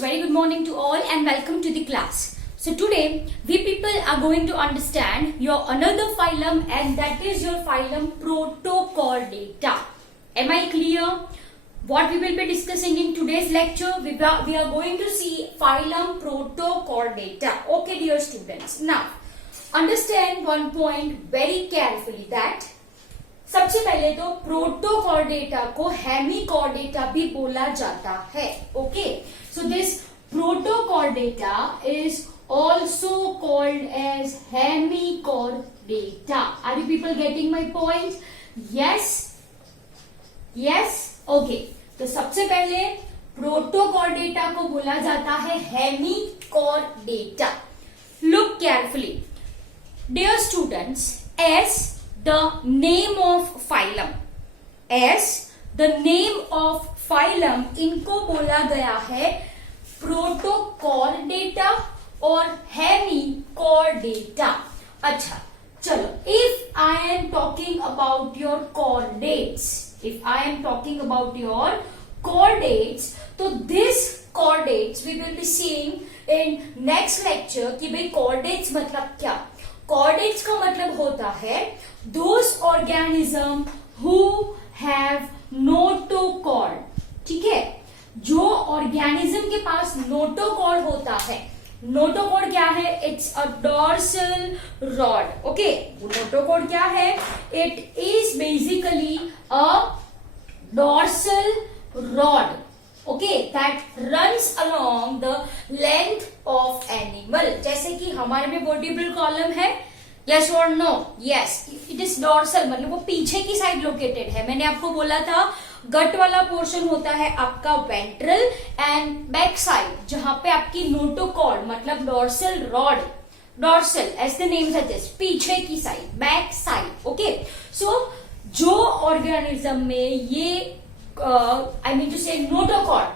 very good morning to all and welcome to the class. So today we people are going to understand your another phylum, and that is your phylum Protochordata. Am I clear? What we will be discussing in today's lecture, we are going to see phylum Protochordata. Okay dear students, now understand one point very carefully, that सबसे पहले तो Protochordata को Hemichordata भी बोला जाता है. Okay, so this protochordata is also called as hemichordata. Are you people getting my point? Yes yes. Okay, तो सबसे पहले प्रोटोकॉर्डेटा को बोला जाता है hemichordata. Look carefully dear students, as the name of phylum, as the name of phylum इनको बोला गया है प्रोटोकॉर्डेटा और हेमिकॉर्डेटा. अच्छा चलो, if I am talking about your chordates, तो this chordates we will be seeing in next lecture कि भाई chordates मतलब क्या. chordates का मतलब होता है those organism who have notochord. ठीक है, जो ऑर्गेनिज्म के पास नोटोकॉर्ड होता है. नोटोकॉर्ड क्या है? It's a dorsal rod. Okay, notochord क्या है? It is basically a dorsal rod, okay, that runs along the length of animal. जैसे कि हमारे में वर्टिब्रल कॉलम है, यस और no? Yes, it is dorsal, मतलब वो पीछे की साइड लोकेटेड है. मैंने आपको बोला था गट वाला पोर्शन होता है आपका वेंट्रल, एंड बैक साइड जहां पे आपकी नोटोकॉर्ड मतलब dorsal rod, dorsal as the name suggest, पीछे की side, back side. Okay, so जो ऑर्गेनिज्म में ये I mean to say notochord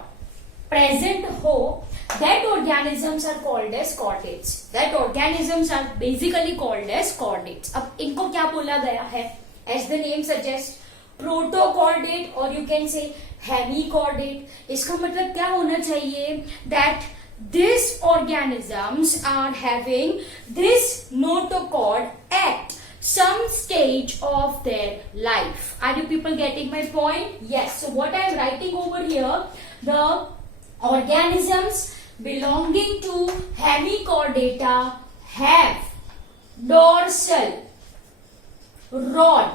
present हो, that organisms are called as chordates. That organisms are basically called as chordates. अब इनको क्या बोला गया है? As the name suggests, protochordate or you can say hemichordate. इसका मतलब क्या होना चाहिए? That these organisms are having this notochord at some stage of their life. Are you people getting my point? Yes. So what I am writing over here, the organisms belonging to hemichordata have dorsal rod.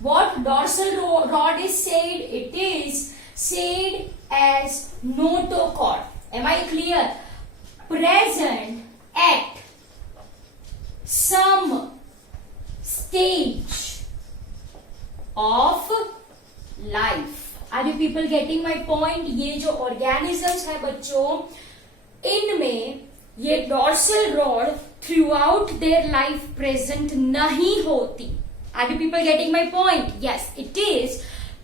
What dorsal rod is said? It is said as notochord. Am I clear? Present at some stage of life. Are you people getting my point? ये जो organisms है बच्चों, इनमें ये dorsal rod throughout their life present नहीं होती. Are you people getting my point? Yes, it is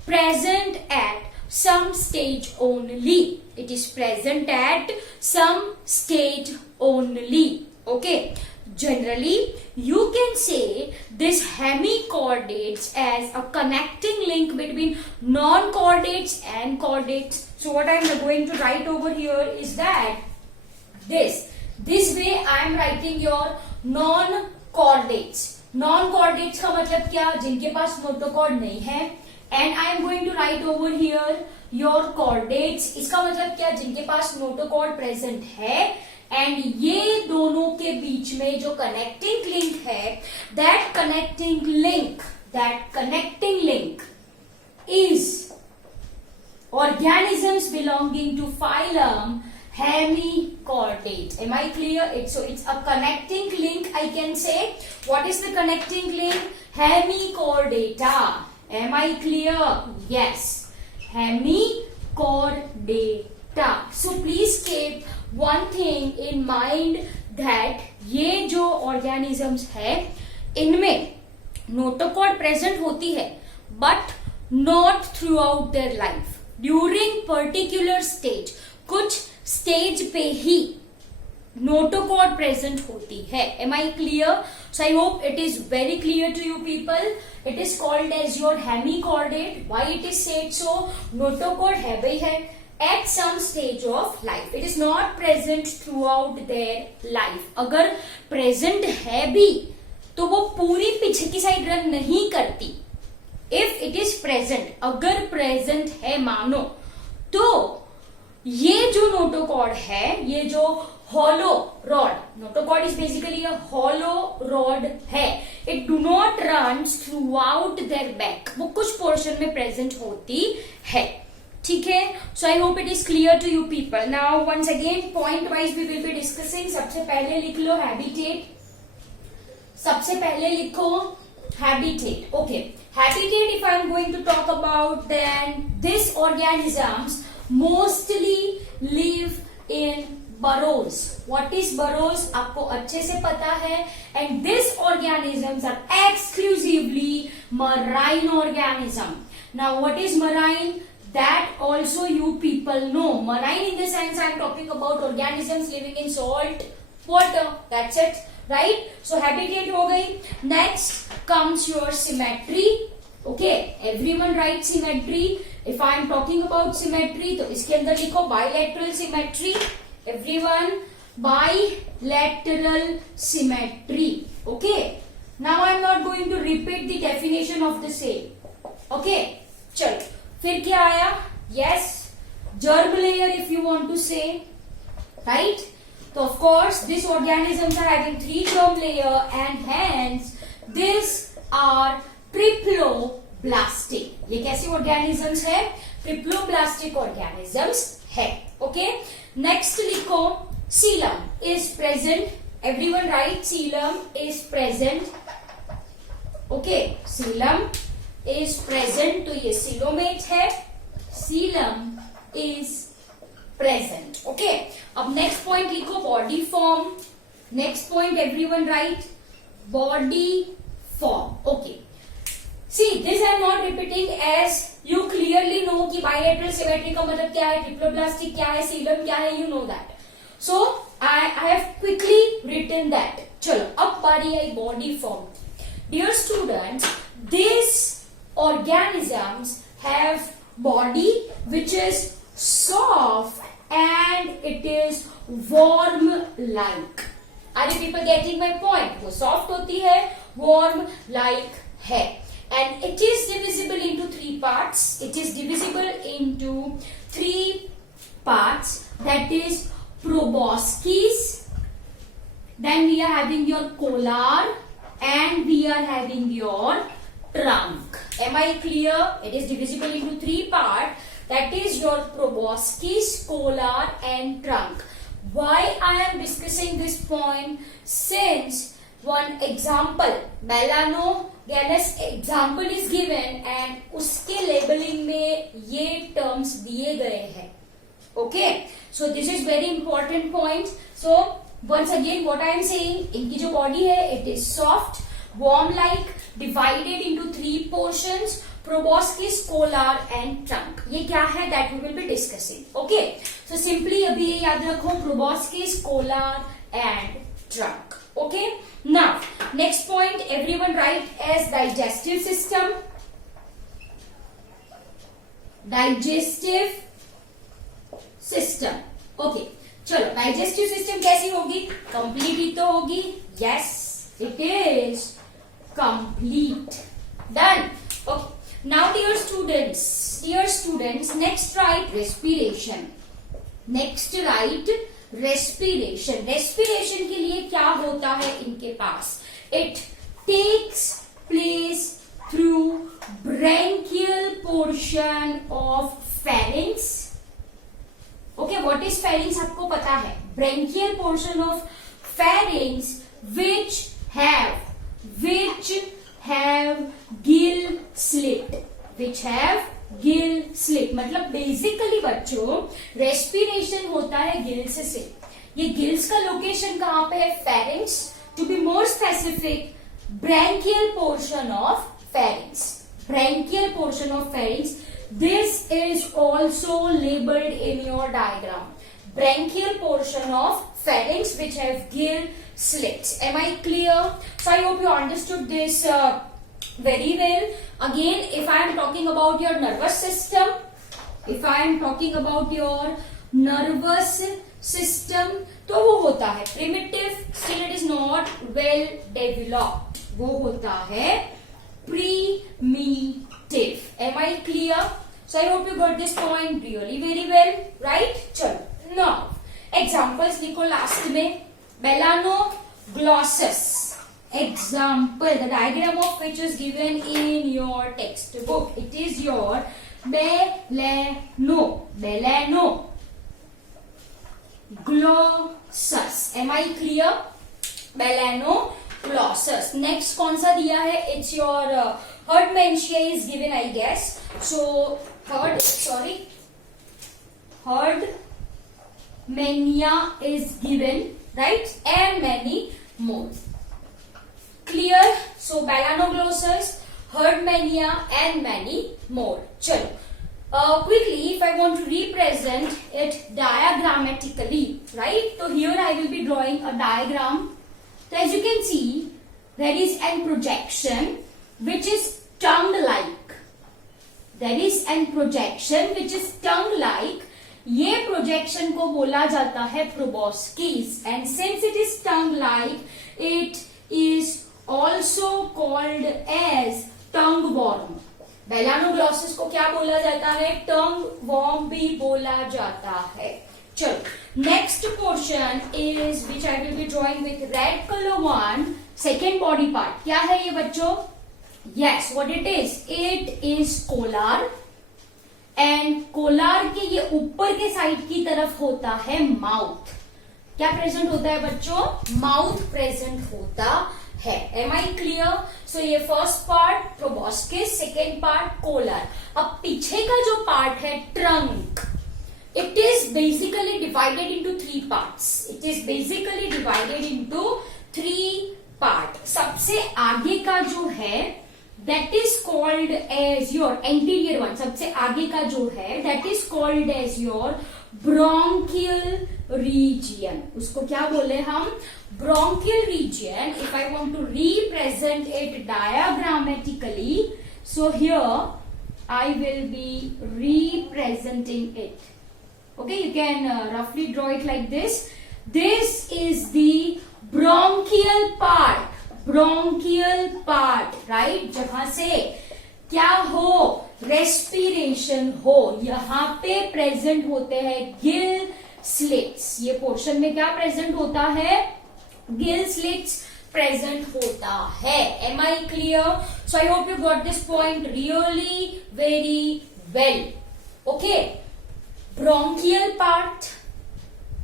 present at some stage only. It is present at some stage only. Okay, generally you can say this hemichordates as a connecting link between non-chordates and chordates. So what I am going to write over here is that this way I am writing your non-chordates. Non-chordates का मतलब क्या? जिनके पास notochord नहीं है. And I am going to write over here your chordates. इसका मतलब क्या? जिनके पास नोटोकॉर्ड प्रेजेंट है, एंड ये दोनों के बीच में जो कनेक्टिंग लिंक है, that connecting link is organisms belonging to phylum hemichordate. Am I clear? So it's a connecting link, I can say. What is the connecting link? Hemichordata. Am I clear? Yes, hemichordata. So please keep one thing in mind, that ये जो organisms है इनमें notochord present होती है, but not throughout their life. During particular stage, कुछ stage पे ही notochord present होती है. Am I clear? So I hope it is very clear to you people. It is called as your hemichordate. Why it is said so? Notochord है भाई है, at some stage of life. It is not present throughout their life. अगर present है भी तो वो पूरी पीछे की साइड रन नहीं करती. If it is present, अगर present है मानो, तो ये जो नोटोकॉर्ड है, ये जो hollow rod, notochord is basically a hollow rod है, it do not runs throughout their back. वो कुछ portion में present होती है. ठीक है. So I hope it is clear to you people. Now once again point wise we will be discussing. सबसे पहले लिख लो habitat. सबसे पहले लिखो habitat. Okay. Habitat, if I am going to talk about, then these organisms mostly live in burrows. What is burrows? आपको अच्छे से पता है. And these organisms are exclusively marine organism. Now what is marine? That also you people know. Marine in the sense I am talking about organisms living in salt water. That's it. Right? So habitat हो गई. Next comes your symmetry. Okay, everyone write symmetry. If I am talking about symmetry, तो इसके अंदर लिखो bilateral symmetry. Everyone, bilateral symmetry. Okay. Now I am not going to repeat the definition of the same. Okay. चलो. फिर क्या आया? Yes, germ layer if you want to say. Right? So of course these organisms are having 3 germ layer and hence these are triploblastic. ये कैसे organisms है? Triploblastic organisms है. Okay. Next लिखो coelom is present. Everyone write coelom is present. Okay. coelom is present. तो ये coelomate है. coelom is present. Okay. अब next point लिखो body form. Next point everyone write body form. Okay. See, this I am not repeating as you clearly know कि bilateral symmetry का मतलब क्या है, triploblastic क्या है, coelom क्या है, you know that. So I have quickly written that. चलो अब बारी आई body form. Dear students, these organisms have body which is soft and it is worm like. Are you people getting my point? वो soft होती है, worm like है. And it is divisible into 3 parts. It is divisible into 3 parts. That is proboscis. Then we are having your collar, and we are having your trunk. Am I clear? It is divisible into 3 parts. That is your proboscis, collar, and trunk. Why I am discussing this point? Since one example, melanogaster example is given and उसके labeling में ये terms दिए गए हैं. Okay, so this is very important point. So once again what I am saying, इनकी जो body है it is soft, worm like, divided into 3 portions, proboscis, collar and trunk. ये क्या है that we will be discussing. Okay, so simply अभी ये याद रखो proboscis, collar and trunk. Okay. Now next point everyone write as digestive system. Digestive system. Okay. चलो digestive system कैसी होगी? Complete ही तो होगी. Yes, it is complete. Done. Okay. Now dear students, next write respiration. Next write respiration. Respiration के लिए क्या होता है इनके पास? It takes place through branchial portion of pharynx. Okay, what is pharynx आपको पता है? Branchial portion of pharynx which have gill slit. Which have Gill slip. मतलब बेसिकली बच्चों रेस्पिरेशन होता है गिल्स से. ये गिल्स का लोकेशन कहाँ पे है? Pharynx. To be more specific, branchial portion of pharynx. Branchial portion of pharynx. This is also labelled in your diagram. Branchial portion of pharynx which have gill slits. Am I clear? So I hope you understood this very well. Again, if I am talking about your nervous system, if I am talking about your nervous system तो वो होता है primitive, still it is not well developed, वो होता है primitive. Am I clear? So I hope you got this point really very well, right? चलो now examples लिखो last में. Melanoglossus. Example, the diagram of which is given in your textbook. It is your melanoglossus. Am I clear? Melanoglossus. Next कौन सा दिया है? It's your Herdmansia is given, I guess. So Herdmania is given, right? And many more. Clear? So melanoglossus, Herdmania and many more. चलो quickly, if I want to represent it diagrammatically, right? So here I will be drawing a diagram. So as you can see, there is an projection which is tongue-like. There is an projection which is tongue-like. ये projection को बोला जाता है proboscis, and since it is tongue-like, it is also called as tongue worm. Melanoglossus को क्या बोला जाता है? tongue worm भी बोला जाता है. चलो next portion is which I will be drawing with red color one. Second body part क्या है ये बच्चों? Yes, what it is? It is colar. And Kolar के ये ऊपर के साइड की तरफ होता है माउथ. क्या प्रेजेंट होता है बच्चों? माउथ प्रेजेंट होता है. Am I clear? सो ये first part proboscis, second part collar. अब पीछे का जो पार्ट है trunk, it is basically divided into three parts. सबसे आगे का जो है that is called as your anterior one. सबसे आगे का जो है that is called as your bronchial region. उसको क्या बोले हम? Bronchial region. If I want to represent it diagrammatically, so here I will be representing it. Okay, you can roughly draw it like this. This is the bronchial part. Right? जहां से क्या हो? Respiration हो. यहाँ पे present होते हैं gill slits. ये पोर्शन में क्या प्रेजेंट होता है? गिल स्लिट्स प्रेजेंट होता है. Am I clear? So I hope you got this point really very well. Okay, bronchial part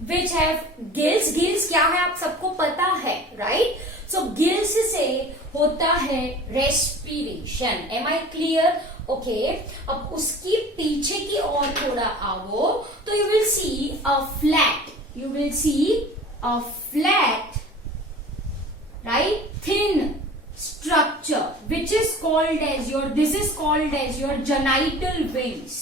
which have gills. Gills क्या है आप सबको पता है, राइट? सो गिल्स से होता है respiration. Am I clear? Okay, अब उसकी पीछे की ओर थोड़ा आओ तो you will see a flat right thin structure which is called as your genital wings.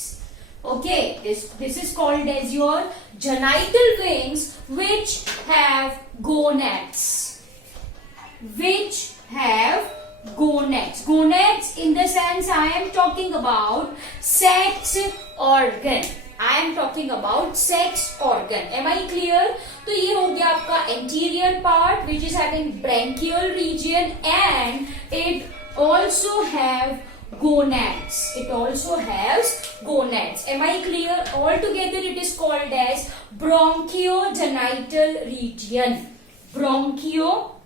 Okay, this is called as your genital wings which have gonads. Gonads in the sense I am talking about sex organ. Am I clear? तो ये हो गया आपका anterior part which is having branchial region and it also has gonads. Am I clear? Altogether it is called as bronchiogenital region. Bronchio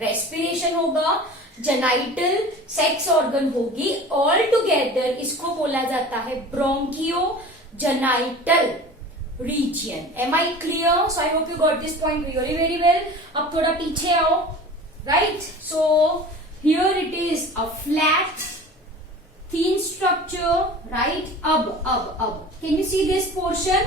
respiration होगा, genital sex organ होगी. All together इसको बोला जाता है bronchiogenital region. Am I clear? So I hope you got this point really very well. अब थोड़ा पीछे आओ, right? So here it is a flat thin structure, right? Ab. Can you see this portion?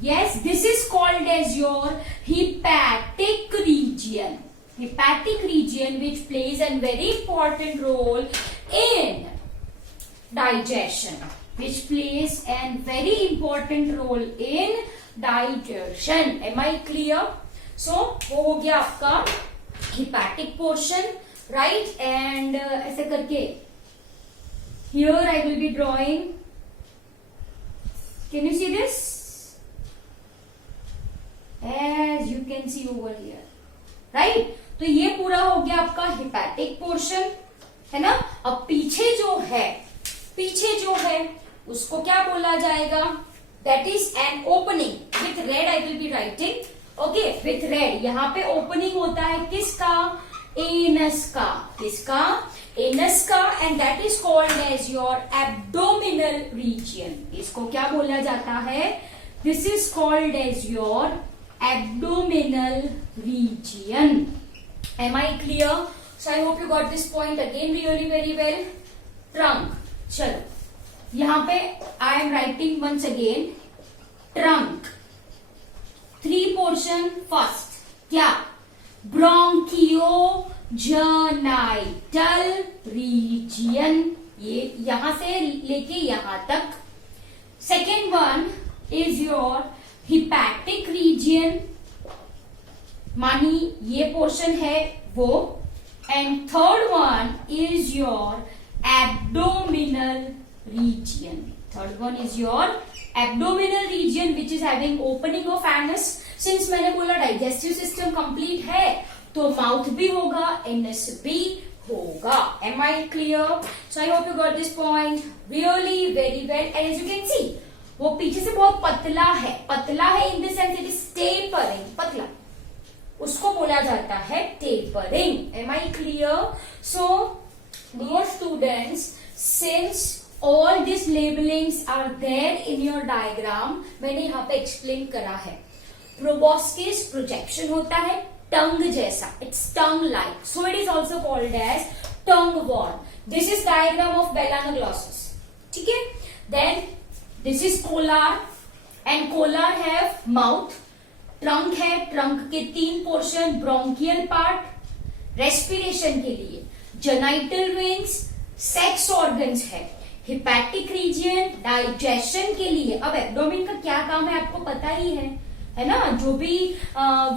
Yes, this is called as your hepatic region. Hepatic region which plays a very important role in digestion. Which plays a very important role in digestion. Am I clear? So, वो हो गया आपका hepatic portion, right? And ऐसे करके here I will be drawing Can you see this? As you can see over here, right? तो ये पूरा हो गया आपका हिपैटिक पोर्शन, है ना. अब पीछे जो है उसको क्या बोला जाएगा? That is an opening. With red I will be writing. Okay, with red. यहाँ पे ओपनिंग होता है किसका? एनस का. किसका? एनस का. And that is called as your abdominal region. इसको क्या बोला जाता है? This is called as your abdominal region. Am I clear? So I hope you got this point again really very well. Trunk. चलो यहाँ पे I am writing once again trunk. 3 portion. First क्या? Bronchogenital region. ये यहां से लेके यहां तक. Second one is your hepatic region, मानी ये पोर्शन है वो. And third one is your abdominal region. Third one is your abdominal region which is having opening of anus. Since मैंने बोला डाइजेस्टिव सिस्टम कंप्लीट है तो माउथ भी होगा, एनस भी होगा. Am I clear? So I hope you got this point really very well. And as you can see वो पीछे से बहुत पतला है in the sense it is tapering. पतला, उसको बोला जाता है tapering. Am I clear? So dear students, since all this labellings are there in your diagram, मैंने यहाँ पे एक्सप्लेन करा है. प्रोबोस्किस प्रोजेक्शन होता है टंग जैसा, it's tongue like, so it is also called as tongue worm. This is diagram of balanoglossus. ठीक है. Then this is collar and collar have mouth. Trunk है, ट्रंक के 3 पोर्शन. ब्रोंकियल पार्ट रेस्पिरेशन के लिए, genital wings sex organs है, hepatic region digestion के लिए. अब एब्डोमेन का क्या काम है आपको पता ही है ना. जो भी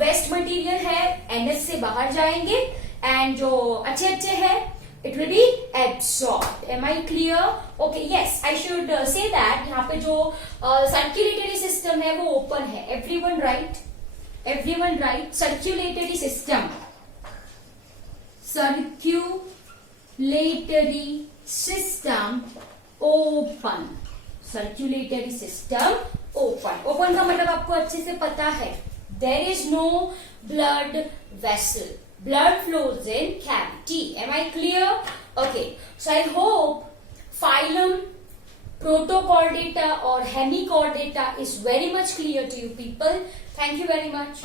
वेस्ट मटेरियल है एनएस से बाहर जाएंगे एंड जो अच्छे है it will be absorbed. Am I clear? Okay, yes, I should say that यहाँ पे जो circulatory system है वो open है. Everyone right? Everyone right? Circulatory system. Circulatory system open. Circulatory system open. Open का मतलब आपको अच्छे से पता है. There is no blood vessel. Blood flows in cavity. Am I clear? Okay. So I hope phylum, Protochordata or Hemichordata is very much clear to you people. Thank you very much.